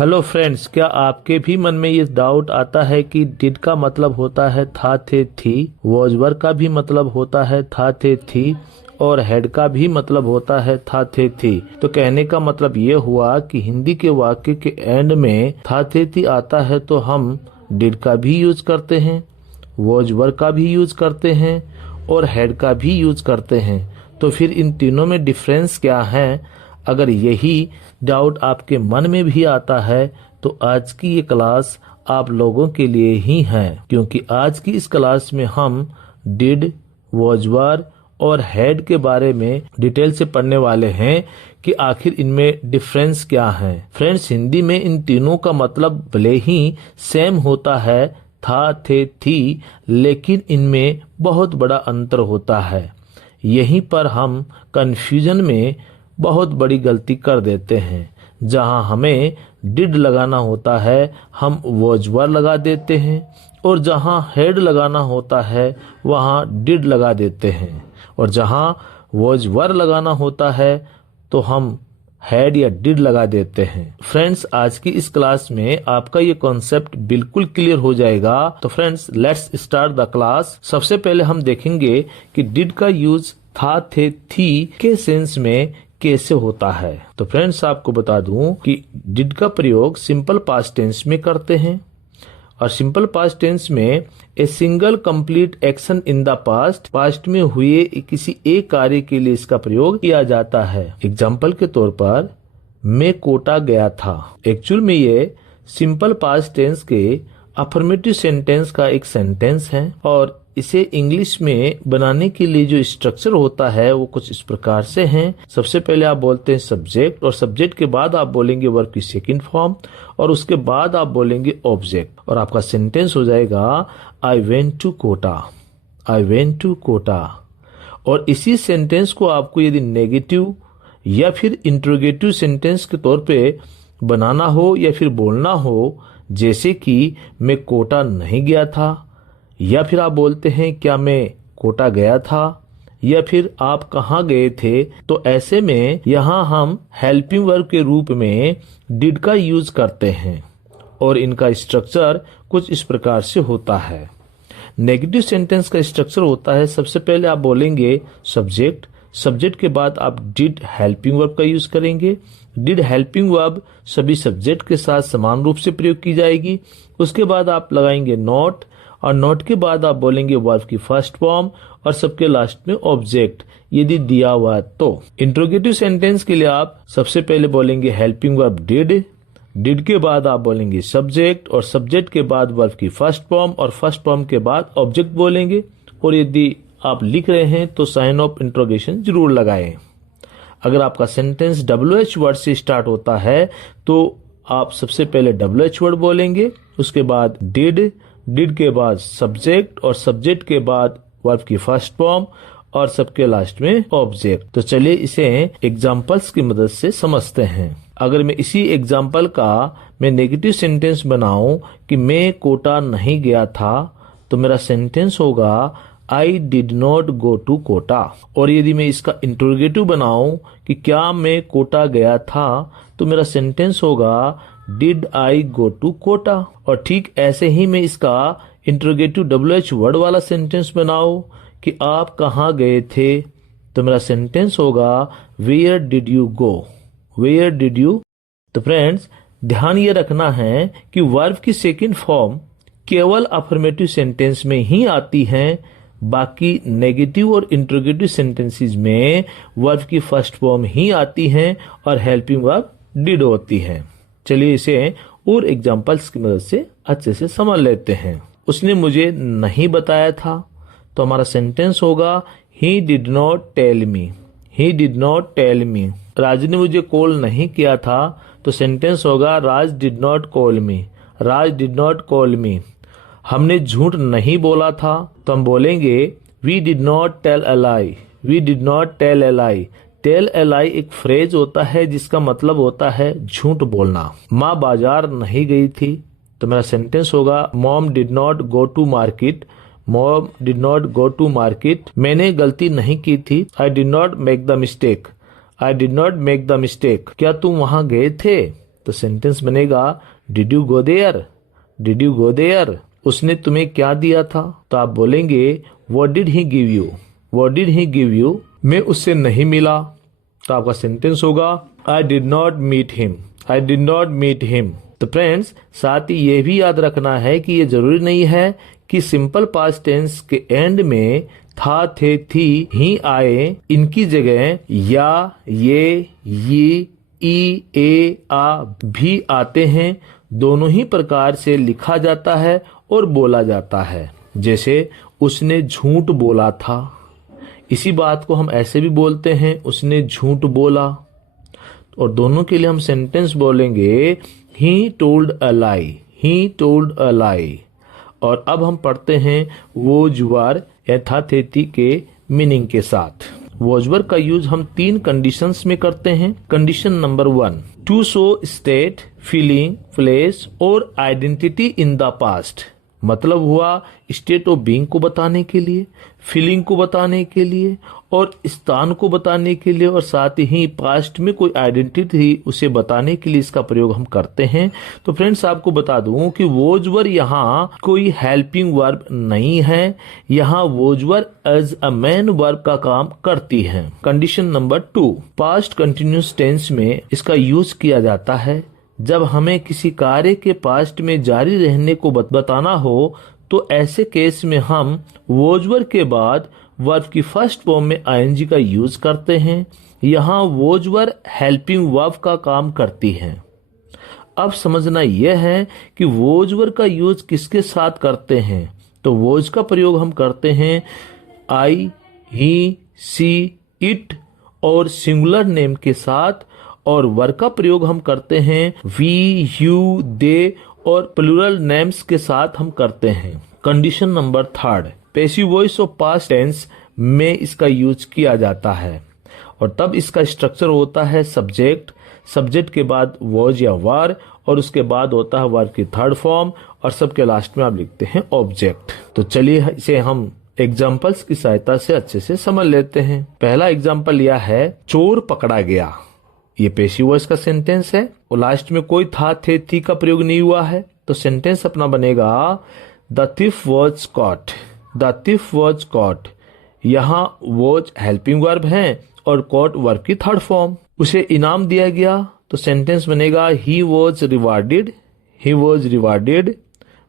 Hello friends, क्या आपके भी मन में ये डाउट आता है कि डिड का मतलब होता है था थे थी, वॉज वर का भी मतलब होता है था थे थी और हेड का भी मतलब होता है था थे थी। तो कहने का मतलब ये हुआ कि हिंदी के वाक्य के एंड में था थे थी आता है तो हम डिड का भी यूज करते हैं, वॉज वर का भी यूज करते हैं और हेड का भी यूज करते हैं। तो फिर इन तीनों में डिफरेंस क्या है? अगर यही डाउट आपके मन में भी आता है तो आज की ये क्लास आप लोगों के लिए ही है, क्योंकि आज की इस क्लास में हम डिड, वॉज वर और हेड के बारे में डिटेल से पढ़ने वाले हैं कि आखिर इनमें डिफरेंस क्या है। फ्रेंड्स, हिंदी में इन तीनों का मतलब भले ही सेम होता है, था थे थी, लेकिन इनमें बहुत बड़ा अंतर होता है। यहीं पर हम कंफ्यूजन में बहुत बड़ी गलती कर देते हैं। जहां हमें डिड लगाना होता है हम वॉज वर लगा देते हैं, और जहां हेड लगाना होता है वहां डिड लगा देते हैं, और जहां वॉज वर लगाना होता है तो हम हेड या डिड लगा देते हैं। फ्रेंड्स, आज की इस क्लास में आपका ये कॉन्सेप्ट बिल्कुल क्लियर हो जाएगा। तो friends, let's start the class. सबसे पहले हम देखेंगे कि डिड का यूज था थे थी के सेंस में कैसे होता है। तो फ्रेंड्स, आपको बता दूं कि डिड का प्रयोग सिंपल पास्ट टेंस में करते हैं, और सिंपल पास्ट टेंस में a single complete action in the past में हुए किसी एक कार्य के लिए इसका प्रयोग किया जाता है। एग्जाम्पल के तौर पर मैं कोटा गया था। एक्चुअल में ये सिंपल पास्ट टेंस के अफर्मेटिव सेंटेंस का एक सेंटेंस है, और इसे इंग्लिश में बनाने के लिए जो स्ट्रक्चर होता है वो कुछ इस प्रकार से हैं। सबसे पहले आप बोलते हैं सब्जेक्ट, और सब्जेक्ट के बाद आप बोलेंगे वर्ब की सेकंड फॉर्म, और उसके बाद आप बोलेंगे ऑब्जेक्ट, और आपका सेंटेंस हो जाएगा I went to Kota, I went to Kota. और इसी सेंटेंस को आपको यदि नेगेटिव या फिर इंट्रोगेटिव सेंटेंस के तौर पे बनाना हो या फिर बोलना हो, जैसे कि मैं कोटा नहीं गया था, या फिर आप बोलते हैं क्या मैं कोटा गया था, या फिर आप कहाँ गए थे, तो ऐसे में यहाँ हम हेल्पिंग वर्ब के रूप में डिड का यूज करते हैं, और इनका स्ट्रक्चर कुछ इस प्रकार से होता है। नेगेटिव सेंटेंस का स्ट्रक्चर होता है, सबसे पहले आप बोलेंगे सब्जेक्ट, सब्जेक्ट के बाद आप डिड हेल्पिंग वर्ब का यूज करेंगे। डिड हेल्पिंग वर्ब सभी सब्जेक्ट के साथ समान रूप से प्रयोग की जाएगी। उसके बाद आप लगाएंगे नॉट, और नोट के बाद आप बोलेंगे वर्ब की फर्स्ट फॉर्म, और सबके लास्ट में ऑब्जेक्ट यदि दिया हुआ तो। इंट्रोगेटिव सेंटेंस के लिए आप सबसे पहले बोलेंगे हेल्पिंग वर्ब डिड, डिड के बाद आप बोलेंगे सब्जेक्ट, और सब्जेक्ट के बाद वर्ब की फर्स्ट फॉर्म, और फर्स्ट फॉर्म के बाद ऑब्जेक्ट बोलेंगे। और यदि आप लिख रहे हैं तो साइन ऑफ इंट्रोगेशन जरूर लगाएं। अगर आपका सेंटेंस WH वर्ड से स्टार्ट होता है तो आप सबसे पहले WH वर्ड बोलेंगे, उसके बाद डिड, डिड के बाद सब्जेक्ट, और सब्जेक्ट के बाद वर्ब की फर्स्ट फॉर्म, और सबके लास्ट में ऑब्जेक्ट। तो चलिए इसे एग्जांपल्स की मदद से समझते हैं। अगर मैं इसी एग्जांपल का मैं नेगेटिव सेंटेंस बनाऊं कि मैं कोटा नहीं गया था, तो मेरा सेंटेंस होगा I did not go to Kota. और यदि मैं इसका इंट्रोगेटिव बनाऊं कि क्या मैं कोटा गया था, तो मेरा सेंटेंस होगा did I go to Kota. और ठीक ऐसे ही मैं इसका इंट्रोगेटिव WH वर्ड वाला सेंटेंस बनाऊं कि आप कहाँ गए थे, तो मेरा सेंटेंस होगा where did you go, where did you. तो फ्रेंड्स, ध्यान ये रखना है कि वर्ब की सेकंड फॉर्म केवल अफर्मेटिव सेंटेंस में ही आती है, बाकी नेगेटिव और इंट्रोगेटिव सेंटेंसेस में वर्ब की फर्स्ट फॉर्म ही आती है और हेल्पिंग वर्ब डिड होती है। चलिए इसे और एग्जांपल्स की मदद से अच्छे से समझ लेते हैं। उसने मुझे नहीं बताया था, तो हमारा सेंटेंस होगा he did not tell me, he did not tell me. Raj ने मुझे कॉल नहीं किया था, तो सेंटेंस होगा Raj did not call me, Raj did not call me. हमने झूठ नहीं बोला था, तो हम बोलेंगे we did not tell a lie, we did not tell a lie. Tell a lie एक फ्रेज होता है जिसका मतलब होता है झूठ बोलना। माँ बाजार नहीं गई थी, तो मेरा सेंटेंस होगा mom did not go to market, mom did not go to market. मैंने गलती नहीं की थी, I did not make the mistake, I did not make the mistake. क्या तुम वहां गए थे, तो सेंटेंस बनेगा did you go there, did you go there. उसने तुम्हें क्या दिया था? तो आप बोलेंगे what did he give you, what did he give you. मैं उससे नहीं मिला, तो आपका सेंटेंस होगा I did not meet him, I did not meet him. तो फ्रेंड्स, साथ ही ये भी याद रखना है कि ये जरूरी नहीं है कि सिंपल पास्ट टेंस के एंड में था, थे, थी ही आए। इनकी जगह या, ये, ई, ए, आ भी आते हैं। दोनों ही प्रकार से लिखा जाता है और बोला जाता है। जैसे उसने झूठ बोला था, इसी बात को हम ऐसे भी बोलते हैं उसने झूठ बोला। और दोनों के लिए हम सेंटेंस बोलेंगे he told a lie, he told अ लाई। और अब हम पढ़ते हैं वोज वर यथाथेथी के मीनिंग के साथ। वोज वर का यूज हम 3 कंडीशंस में करते हैं। Condition number 1, to show state, feeling, place और आइडेंटिटी इन द पास्ट। मतलब हुआ स्टेट ऑफ बीइंग को बताने के लिए, फीलिंग को बताने के लिए और स्थान को बताने के लिए, और साथ ही पास्ट में कोई आइडेंटिटी उसे बताने के लिए इसका प्रयोग हम करते हैं। तो फ्रेंड्स, आपको बता दूं कि वोज वर यहाँ कोई हेल्पिंग वर्ब नहीं है, यहाँ was were as a main verb का काम करती है। Condition number 2, past continuous tense में इसका यूज किया जाता है जब हमें किसी कार्य के पास्ट में जारी रहने को बताना हो। तो ऐसे केस में हम वोज वर के बाद वर्ब की फर्स्ट फॉर्म में आईएनजी का यूज करते हैं। यहाँ वोज वर हेल्पिंग वर्ब का काम करती है। अब समझना यह है कि वोज वर का यूज किसके साथ करते हैं। तो वोज का प्रयोग हम करते हैं आई, ही, सी, इट और सिंगुलर नेम के साथ, और वर का प्रयोग हम करते हैं वी, यू, दे और प्लूरल नेम्स के साथ हम करते हैं। Condition number 3, passive voice of past tense में इसका यूज किया जाता है और तब इसका स्ट्रक्चर होता है सब्जेक्ट, सब्जेक्ट के बाद वॉज या वर और उसके बाद होता है वर्ब की थर्ड फॉर्म और सबके लास्ट में आप लिखते हैं ऑब्जेक्ट। तो चलिए इसे हम एग्जाम्पल्स की सहायता से अच्छे से समझ लेते हैं। पहला एग्जाम्पल लिया है चोर पकड़ा गया। ये पैसिव वॉइस का सेंटेंस है और लास्ट में कोई था, थे, थी का प्रयोग नहीं हुआ है। तो सेंटेंस अपना बनेगा the thief was caught, the thief was caught. यहाँ वॉज हेल्पिंग वर्ब है और कॉट वर्ब की थर्ड फॉर्म। उसे इनाम दिया गया तो सेंटेंस बनेगा he was rewarded, he was rewarded.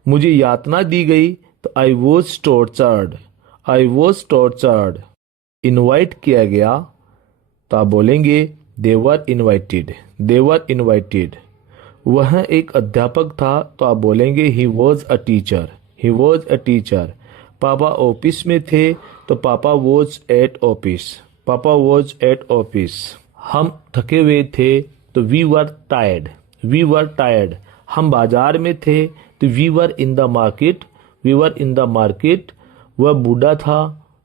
मुझे यातना दी गई तो I was tortured, I was tortured. Invite किया गया तो आप बोलेंगे दे वर इनवाइटेड, दे वर इनवाइटेड। वह एक अध्यापक था तो आप बोलेंगे he was a teacher, he was a teacher. पापा ऑफिस में थे तो papa was at office, papa was at office. हम थके हुए थे तो we were tired, we were tired. हम बाजार में थे तो we were in the market, we were in the market. वह बूढ़ा था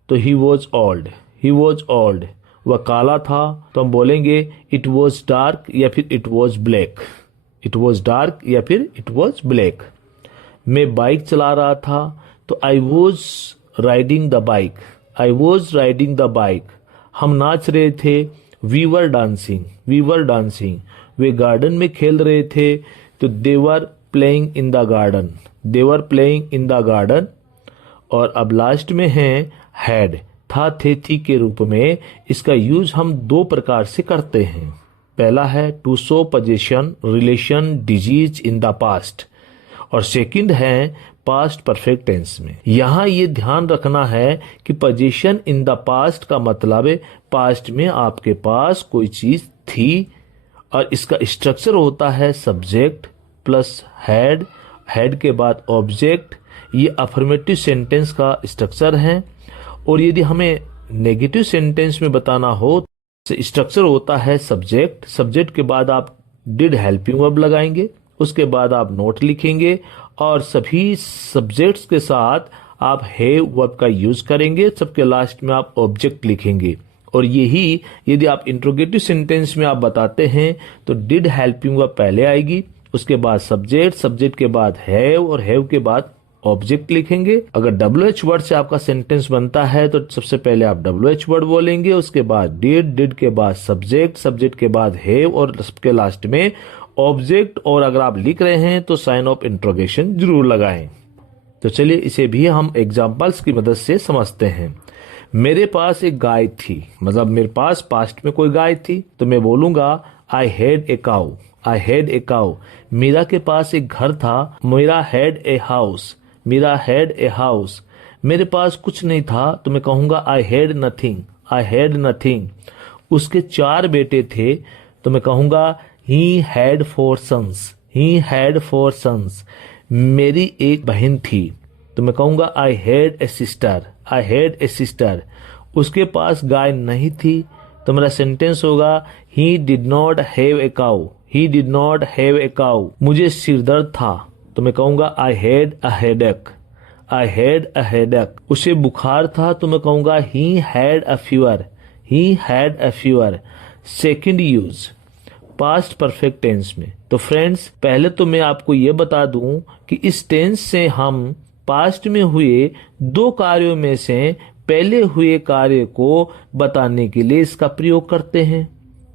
तो he was old, he was old. वह काला था तो हम बोलेंगे इट वॉज डार्क या फिर it was black, it was dark या फिर इट वॉज ब्लैक। मैं बाइक चला रहा था तो I was riding the bike, I was riding the bike. हम नाच रहे थे we were dancing, we were dancing. वे गार्डन में खेल रहे थे तो they were playing in the garden, they were playing in the garden. और अब लास्ट में है हैड, था, थे, थी के रूप में। इसका यूज हम 2 प्रकार से करते हैं। पहला है to show position, relation, disease in the past और सेकंड है पास्ट परफेक्ट टेंस में। यहाँ ये ध्यान रखना है कि पोजीशन इन द पास्ट का मतलब है पास्ट में आपके पास कोई चीज थी और इसका स्ट्रक्चर होता है सब्जेक्ट प्लस हैड, हैड के बाद ऑब्जेक्ट। ये अफर्मेटिव सेंटेंस का स्ट्रक्चर है। और यदि हमें नेगेटिव सेंटेंस में बताना हो तो स्ट्रक्चर होता है सब्जेक्ट, सब्जेक्ट के बाद आप डिड हेल्पिंग वर्ब लगाएंगे, उसके बाद आप नोट लिखेंगे और सभी सब्जेक्ट्स के साथ आप हैव वर्ब का यूज करेंगे। सबके लास्ट में आप ऑब्जेक्ट लिखेंगे। और यही यदि आप इंट्रोगेटिव सेंटेंस में आप बताते हैं तो डिड हेल्पिंग वर्ब पहले आएगी, उसके बाद सब्जेक्ट, सब्जेक्ट के बाद हैव और हैव के बाद ऑब्जेक्ट लिखेंगे। अगर WH वर्ड से आपका सेंटेंस बनता है तो सबसे पहले आप WH वर्ड बोलेंगे, उसके बाद डिड, डिड के बाद सब्जेक्ट, सब्जेक्ट के बाद हैव और सबके लास्ट में ऑब्जेक्ट और अगर आप लिख रहे हैं तो साइन ऑफ इंट्रोगेशन जरूर लगाएं। तो चलिए इसे भी हम एग्जाम्पल्स की मदद से समझते हैं। मेरे पास एक गाय थी, मतलब मेरे पास पास्ट में कोई गाय थी, तो मैं बोलूंगा I had a cow, I had a cow. Meera के पास एक घर था, Meera had a house, Meera had a house. मेरे पास कुछ नहीं था, तो मैं कहूंगा I had nothing, I had nothing. उसके 4 बेटे थे, तो मैं कहूंगा he had 4 sons, he had 4 sons. मेरी एक बहन थी, तो मैं कहूंगा I had a sister, I had a sister. उसके पास गाय नहीं थी, तो मेरा सेंटेंस होगा he did not have a cow, he did not have a cow. मुझे सिरदर्द था, तो मैं कहूंगा I had a headache, I had a headache. उसे बुखार था, तो मैं कहूंगा he had a fever, he had a fever. Second use past perfect tense में। तो फ्रेंड्स, पहले तो मैं आपको ये बता दूं कि इस टेंस से हम पास्ट में हुए 2 कार्यों में से पहले हुए कार्य को बताने के लिए इसका प्रयोग करते हैं,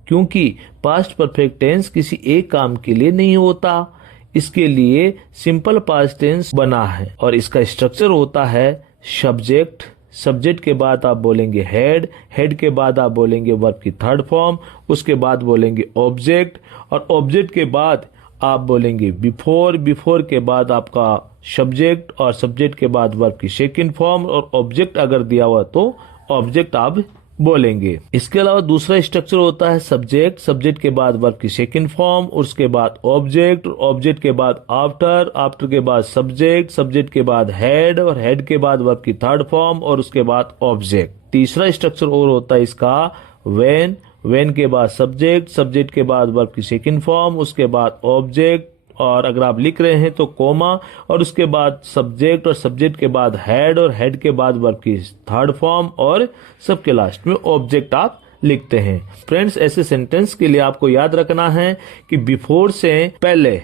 क्योंकि पास्ट परफेक्ट टेंस किसी एक काम के लिए नहीं होता, इसके लिए सिंपल पास्ट टेंस बना है और इसका स्ट्रक्चर होता है सब्जेक्ट, सब्जेक्ट के बाद आप बोलेंगे हेड, हेड के बाद आप बोलेंगे वर्ब की थर्ड फॉर्म, उसके बाद बोलेंगे ऑब्जेक्ट और ऑब्जेक्ट के बाद आप बोलेंगे बिफोर, बिफोर के बाद आपका सब्जेक्ट और सब्जेक्ट के बाद वर्ब की सेकंड फॉर्म और ऑब्जेक्ट अगर दिया हुआ तो ऑब्जेक्ट आप बोलेंगे। इसके अलावा दूसरा स्ट्रक्चर होता है सब्जेक्ट, सब्जेक्ट के बाद वर्ब की सेकंड फॉर्म, उसके बाद ऑब्जेक्ट, ऑब्जेक्ट के बाद आफ्टर, आफ्टर के बाद सब्जेक्ट, सब्जेक्ट के बाद हेड और हेड के बाद वर्ब की थर्ड फॉर्म और उसके बाद ऑब्जेक्ट। तीसरा स्ट्रक्चर और होता है इसका व्हेन, व्हेन के बाद सब्जेक्ट, सब्जेक्ट के बाद वर्ब की सेकंड फॉर्म, उसके बाद ऑब्जेक्ट और अगर आप लिख रहे हैं तो कोमा और उसके बाद सब्जेक्ट और सब्जेक्ट के बाद हेड और हेड के बाद वर्ब की थर्ड फॉर्म और सबके लास्ट में ऑब्जेक्ट आप लिखते हैं। फ्रेंड्स, ऐसे सेंटेंस के लिए आपको याद रखना है कि बिफोर से पहले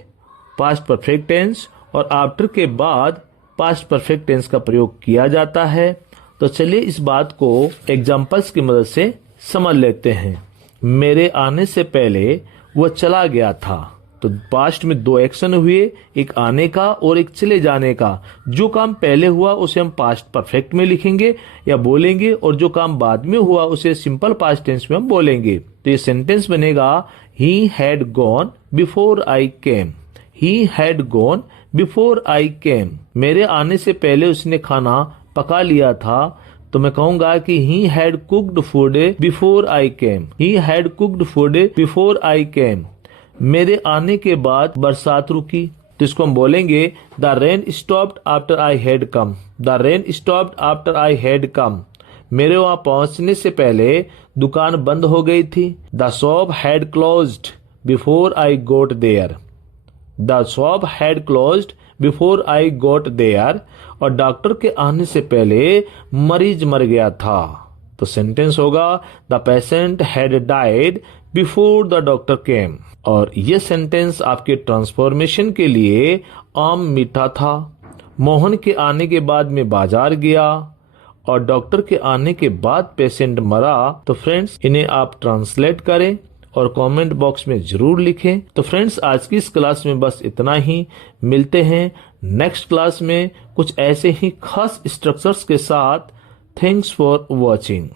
पास्ट परफेक्ट टेंस और आफ्टर के बाद पास्ट परफेक्ट टेंस का प्रयोग किया जाता है। तो चलिए इस बात को एग्जाम्पल्स की मदद से समझ लेते हैं। मेरे आने से पहले वह चला गया था, तो पास्ट में 2 एक्शन हुए, एक आने का और एक चले जाने का। जो काम पहले हुआ उसे हम पास्ट परफेक्ट में लिखेंगे या बोलेंगे और जो काम बाद में हुआ उसे सिंपल पास्ट टेंस में हम बोलेंगे। तो ये सेंटेंस बनेगा he had gone before I came, he had gone before I came. मेरे आने से पहले उसने खाना पका लिया था, तो मैं कहूंगा कि he had cooked food before I came, he had cooked food before I came. मेरे आने के बाद बरसात रुकी, तो इसको हम बोलेंगे the rain stopped after I had come, the rain stopped after I had come. मेरे वहां पहुंचने से पहले दुकान बंद हो गई थी। The shop had closed before I got there, the shop had closed before I got there. और डॉक्टर के आने से पहले मरीज मर गया था, तो सेंटेंस होगा the patient had died before the doctor केम। और ये सेंटेंस आपके ट्रांसफॉर्मेशन के लिए आम मीठा था, मोहन के आने के बाद मैं बाजार गया और डॉक्टर के आने के बाद पेशेंट मरा। तो फ्रेंड्स, इन्हें आप ट्रांसलेट करें और कमेंट बॉक्स में जरूर लिखें। तो फ्रेंड्स, आज की इस क्लास में बस इतना ही। मिलते हैं नेक्स्ट क्लास में कुछ ऐसे ही खास स्ट्रक्चर्स के साथ। Thanks for watching.